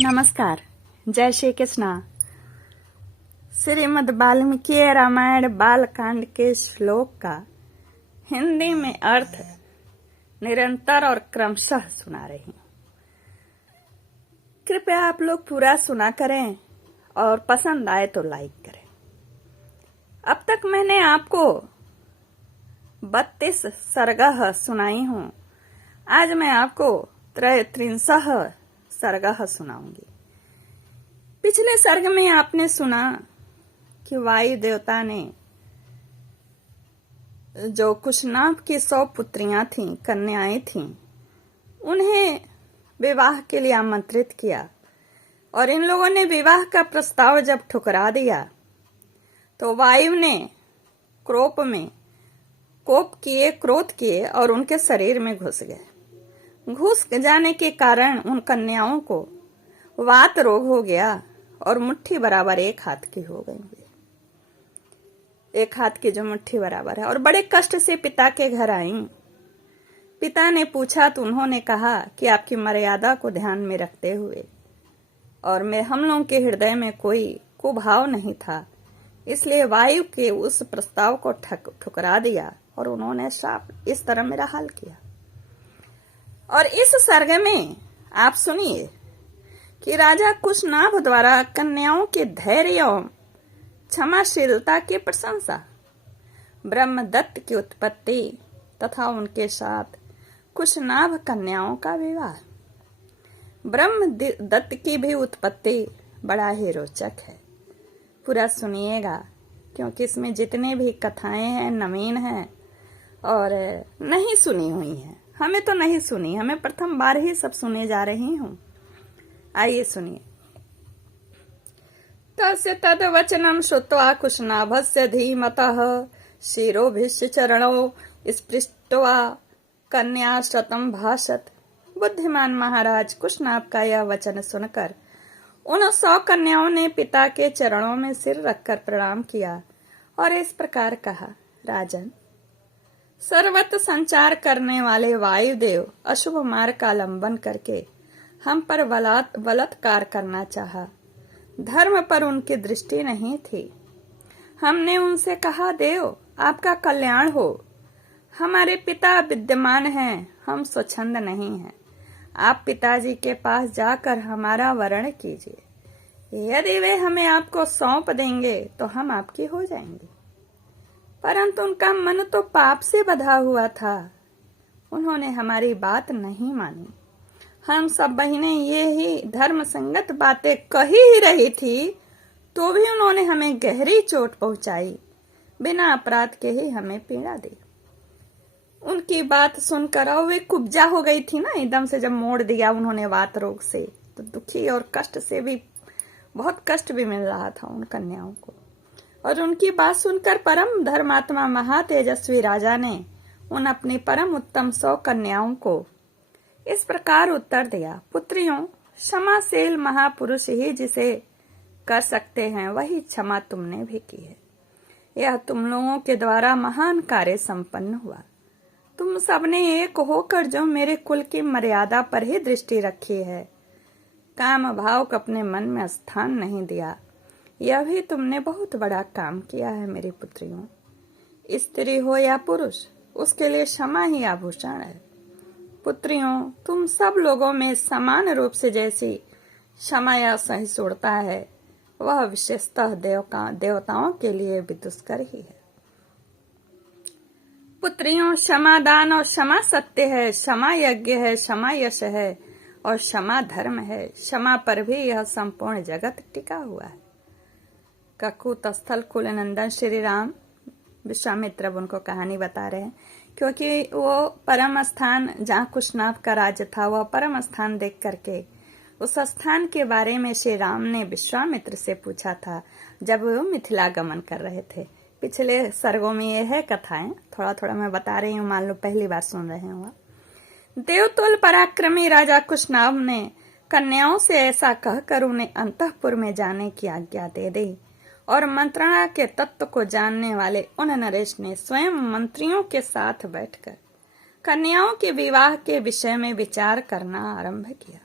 नमस्कार। जय श्री कृष्णा। श्रीमद् वाल्मीकि रामायण बालकांड के श्लोक का हिंदी में अर्थ निरंतर और क्रमशः सुना रही हूँ। कृपया आप लोग पूरा सुना करें और पसंद आए तो लाइक करें। अब तक मैंने आपको 32 सरगह सुनाई हूँ। आज मैं आपको 33 सरगह सुनाऊंगी। पिछले सर्ग में आपने सुना कि वायु देवता ने जो कुशनाभ की 100 पुत्रियां थीं, कन्याएं थीं, उन्हें विवाह के लिए आमंत्रित किया और इन लोगों ने विवाह का प्रस्ताव जब ठुकरा दिया तो वायु ने क्रोध किए और उनके शरीर में घुस गए। घुस जाने के कारण उन कन्याओं को वात रोग हो गया और मुट्ठी बराबर 1 हाथ की हो गई। 1 हाथ की जो मुट्ठी बराबर है, और बड़े कष्ट से पिता के घर आई। पिता ने पूछा तो उन्होंने कहा कि आपकी मर्यादा को ध्यान में रखते हुए और हम लोगों के हृदय में कोई कुभाव नहीं था, इसलिए वायु के उस प्रस्ताव को ठुकरा दिया और उन्होंने श्राप इस तरह मेरा हाल किया। और इस सर्ग में आप सुनिए कि राजा कुशनाभ द्वारा कन्याओं के धैर्य एवं क्षमाशीलता की प्रशंसा, ब्रह्मदत्त की उत्पत्ति तथा उनके साथ कुशनाभ कन्याओं का विवाह। ब्रह्मदत्त की भी उत्पत्ति बड़ा ही रोचक है। पूरा सुनिएगा क्योंकि इसमें जितने भी कथाएं हैं नवीन हैं और नहीं सुनी हुई हैं। हमें तो नहीं सुनी, हमें प्रथम बार ही सब सुने जा रही हूँ। आइए सुनिए। तस्य तद्वचनं श्रुत्वा कुशनाभस्य धीमतः शिरोभिश्च चरणौ स्पृष्ट्वा कन्या शतं भाषत। बुद्धिमान महाराज कुशनाभ का यह वचन सुनकर उन 100 कन्याओं ने पिता के चरणों में सिर रखकर प्रणाम किया और इस प्रकार कहा, राजन, सर्वत्र संचार करने वाले वायुदेव अशुभ मार्ग का लंबन करके हम पर बलात्कार करना चाहा। धर्म पर उनकी दृष्टि नहीं थी। हमने उनसे कहा, देव आपका कल्याण हो, हमारे पिता विद्यमान हैं, हम स्वच्छंद नहीं हैं। आप पिताजी के पास जाकर हमारा वरण कीजिए। यदि वे हमें आपको सौंप देंगे तो हम आपकी हो जाएंगे। परंतु उनका मन तो पाप से बंधा हुआ था। उन्होंने हमारी बात नहीं मानी। हम सब बहनें ये ही धर्म संगत बातें कही ही रही थी तो भी उन्होंने हमें गहरी चोट पहुंचाई। बिना अपराध के ही हमें पीड़ा दी। उनकी बात सुनकर वे कुब्जा हो गई थी ना, एकदम से जब मोड़ दिया उन्होंने वात रोग से, तो दुखी और कष्ट से भी बहुत कष्ट भी मिल रहा था उन कन्याओं को। और उनकी बात सुनकर परम धर्मात्मा महातेजस्वी राजा ने उन अपनी परम उत्तम 100 कन्याओं को इस प्रकार उत्तर दिया, पुत्रियों, क्षमाशील महापुरुष ही जिसे कर सकते हैं वही क्षमा तुमने भी की है। यह तुम लोगों के द्वारा महान कार्य संपन्न हुआ। तुम सबने एक होकर जो मेरे कुल की मर्यादा पर ही दृष्टि रखी है, काम भाव को अपने मन में स्थान नहीं दिया, यह भी तुमने बहुत बड़ा काम किया है। मेरी पुत्रियों, स्त्री हो या पुरुष, उसके लिए क्षमा ही आभूषण है। पुत्रियों, तुम सब लोगों में समान रूप से जैसी क्षमा या सहिष्णुता है, वह विशेषतः देवताओं के लिए भी दुष्कर ही है। पुत्रियों, क्षमा दान और क्षमा सत्य है, क्षमा यज्ञ है, क्षमा यश है और क्षमा धर्म है। क्षमा पर भी यह संपूर्ण जगत टिका हुआ है। ककुत स्थल कुल नंदन श्री राम, विश्वामित्र अब उनको कहानी बता रहे हैं, क्योंकि वो परम स्थान जहाँ कुशनाभ का राज्य था, वह परम स्थान देख करके उस स्थान के बारे में श्री राम ने विश्वामित्र से पूछा था जब वो मिथिला गमन कर रहे थे। पिछले सर्गों में ये है कथाएं, थोड़ा थोड़ा मैं बता रही हूँ, मान लो पहली बार सुन रहे हो। देवतुल पराक्रमी राजा कुशनाभ ने कन्याओं से ऐसा कहकर उन्हें अंतःपुर में जाने की आज्ञा दे दी और मंत्रणा के तत्व को जानने वाले उन नरेश ने स्वयं मंत्रियों के साथ बैठकर कन्याओं के विवाह के विषय में विचार करना आरंभ किया।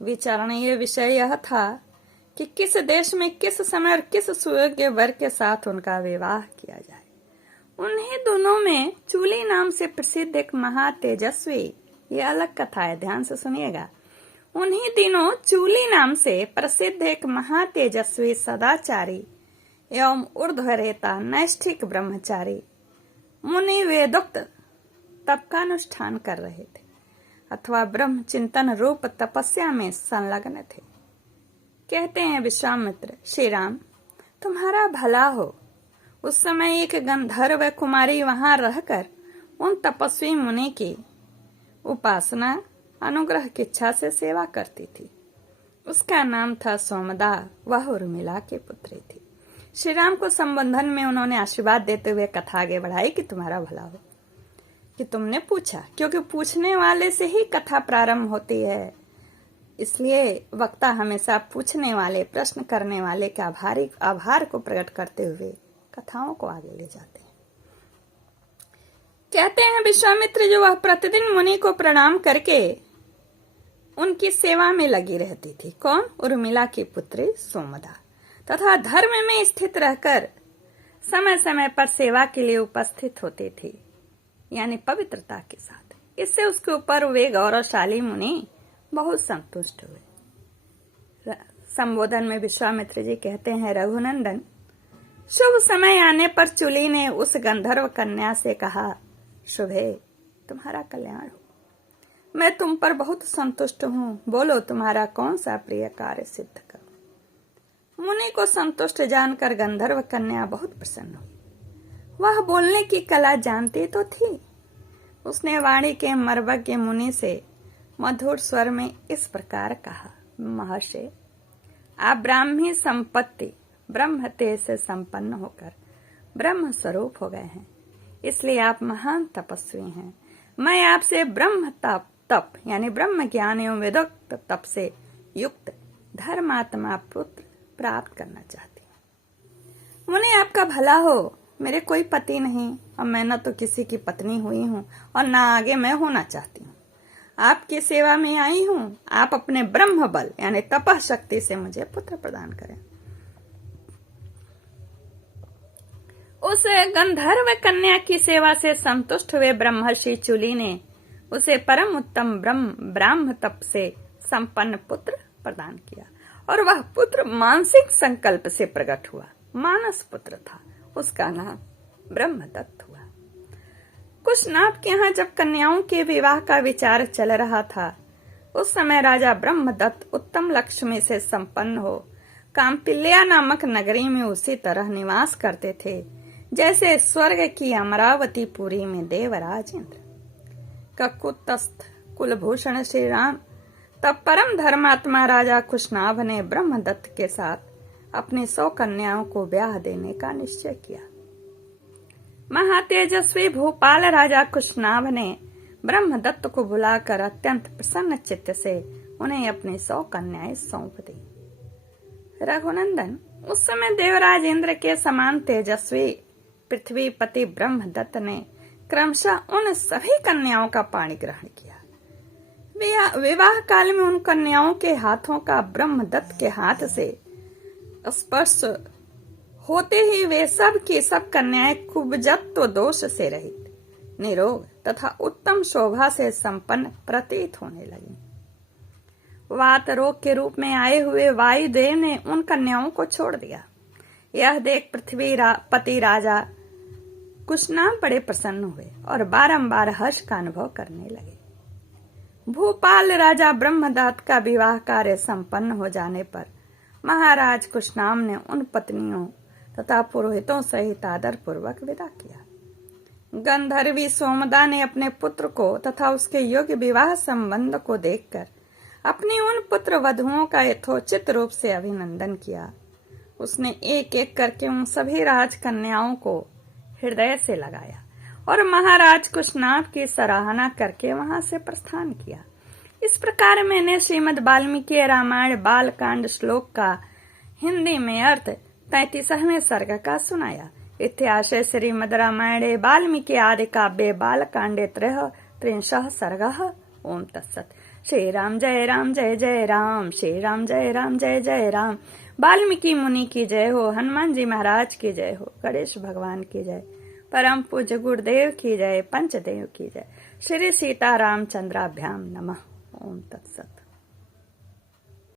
विचारणीय विषय यह था कि किस देश में किस समय और किस सुयोग्य वर के साथ उनका विवाह किया जाए। उन्हीं दोनों में चूली नाम से प्रसिद्ध एक महातेजस्वी, ये अलग कथा है, ध्यान से सुनिएगा, उन्हीं दिनों चूली नाम से प्रसिद्ध एक महातेजस्वी सदाचारी एवं ऊर्ध्वरेता नैष्ठिक ब्रह्मचारी मुनि वेदोक्त तप का अनुष्ठान कर रहे थे अथवा ब्रह्म चिंतन रूप तपस्या में संलग्न थे। कहते हैं विश्वामित्र, श्री राम तुम्हारा भला हो। उस समय एक गंधर्व कुमारी वहां रहकर उन तपस्वी मुनि की उपासना अनुग्रह की इच्छा से सेवा करती थी। उसका नाम था सोमदा, वह उर्मिला की पुत्री थी। श्री राम को संबोधन में उन्होंने आशीर्वाद देते हुए कथा आगे बढ़ाई कि तुम्हारा भला हो, कि तुमने पूछा, क्योंकि पूछने वाले से ही कथा प्रारंभ होती है। इसलिए वक्ता हमेशा पूछने वाले, प्रश्न करने वाले के आभार को प्रकट करते हुए कथाओं को आगे ले जाते हैं। कहते हैं विश्वामित्र जो वह प्रतिदिन मुनि को प्रणाम करके उनकी सेवा में लगी रहती थी। कौन? उर्मिला की पुत्री सोमदा, तथा धर्म में स्थित रहकर समय समय पर सेवा के लिए उपस्थित होती थी, यानी पवित्रता के साथ। इससे उसके ऊपर वे गौरवशाली मुनि बहुत संतुष्ट हुए। संबोधन में विश्वामित्र जी कहते हैं, रघुनंदन, शुभ समय आने पर चूली ने उस गंधर्व कन्या से कहा, शुभे, तुम्हारा कल्याण हो। मैं तुम पर बहुत संतुष्ट हूँ, बोलो तुम्हारा कौन सा प्रिय कार्य सिद्ध करूं। मुनि को संतुष्ट जानकर गंधर्व कन्या बहुत प्रसन्न हुई। वह बोलने की कला जानती तो थी। उसने वाणी के मर्मज्ञ मुनि से मधुर स्वर में इस प्रकार कहा, महर्षि, आप ब्राह्मी संपत्ति ब्रह्म तेज से संपन्न होकर ब्रह्म स्वरूप हो गए हैं, इसलिए आप महान तपस्वी हैं। मैं आपसे ब्रह्म तप यानी ब्रह्म ज्ञान एवं वेदोक्त तप से युक्त धर्मात्मा पुत्र प्राप्त करना चाहती हूँ। मुनि आपका भला हो। मेरे कोई पति नहीं और मैं न तो किसी की पत्नी हुई हूँ और न आगे मैं होना चाहती हूँ। आपकी सेवा में आई हूँ। आप अपने ब्रह्म बल यानी तपः शक्ति से मुझे पुत्र प्रदान करें। उस गंधर्व कन्या की सेवा से संतुष्ट हुए ब्रह्मर्षि चूली ने उसे परम उत्तम ब्राह्म तप से संपन्न पुत्र प्रदान किया और वह पुत्र मानसिक संकल्प से प्रकट हुआ। मानस पुत्र था, उसका नाम ब्रह्मदत्त हुआ। कुशनाथ के यहाँ जब कन्याओं के विवाह का विचार चल रहा था, उस समय राजा ब्रह्मदत्त उत्तम लक्ष्मी से संपन्न हो काम्पिल्या नामक नगरी में उसी तरह निवास करते थे जैसे स्वर्ग की अमरावती पुरी में देवराज इंद्र। ककुतस्थ कुलभूषण श्री राम तब परम धर्मात्मा राजा कुशनाभ ने ब्रह्मदत्त के साथ अपनी 100 कन्याओं को ब्याह देने का निश्चय किया। महातेजस्वी भूपाल राजा कुशनाभ ने ब्रह्मदत्त को बुलाकर अत्यंत प्रसन्न चित्त से उन्हें अपनी 100 कन्याएं सौंप दी। रघुनंदन, उस समय देवराज इंद्र के समान तेजस्वी पृथ्वीपति ब्रह्मदत्त ने क्रमशः उन सभी कन्याओं का पाणी ग्रहण किया। विवाह काल में उन कन्याओं के हाथों का ब्रह्मदत्त के हाथ से स्पर्श होते ही वे सब की सब कन्याएं कुब्जत्व दोष से रहित, निरोग तथा उत्तम शोभा से संपन्न प्रतीत होने लगी। वात रोग के रूप में आए हुए वायुदेव ने उन कन्याओं को छोड़ दिया। यह देख पति राजा कुशनाभ बड़े प्रसन्न हुए और बारंबार हर्ष का अनुभव करने लगे। भूपाल राजा ब्रह्मदत्त का विवाह कार्य संपन्न हो जाने पर महाराज कुशनाभ ने उन पत्नियों तथा पुरोहितों सहित आदर पूर्वक विदा किया। गंधर्वी सोमदा ने अपने पुत्र को तथा उसके योग्य विवाह संबंध को देखकर अपनी उन पुत्र वधुओं का यथोचित रूप से अभिनंदन किया। उसने एक एक करके उन सभी राजकन्याओं को हृदय से लगाया और महाराज कुशनाभ की सराहना करके वहां से प्रस्थान किया। इस प्रकार मैंने श्रीमद् वाल्मीकि रामायण बालकांड श्लोक का हिंदी में अर्थ 33वें सर्ग का सुनाया। इतिहास श्रीमद् रामायणे वाल्मीकि आदि काव्ये बालकांडे 33 सर्गः। ओम तत्सत्। श्री राम जय जय राम, श्री राम जय जय राम। वाल्मीकि मुनि की जय हो, हनुमान जी महाराज की जय हो, गणेश भगवान की जय, परम पूज्य गुरुदेव की जय, पंचदेव की जय। श्री सीता रामचंद्राभ्याम नमः। ओम तत्सत।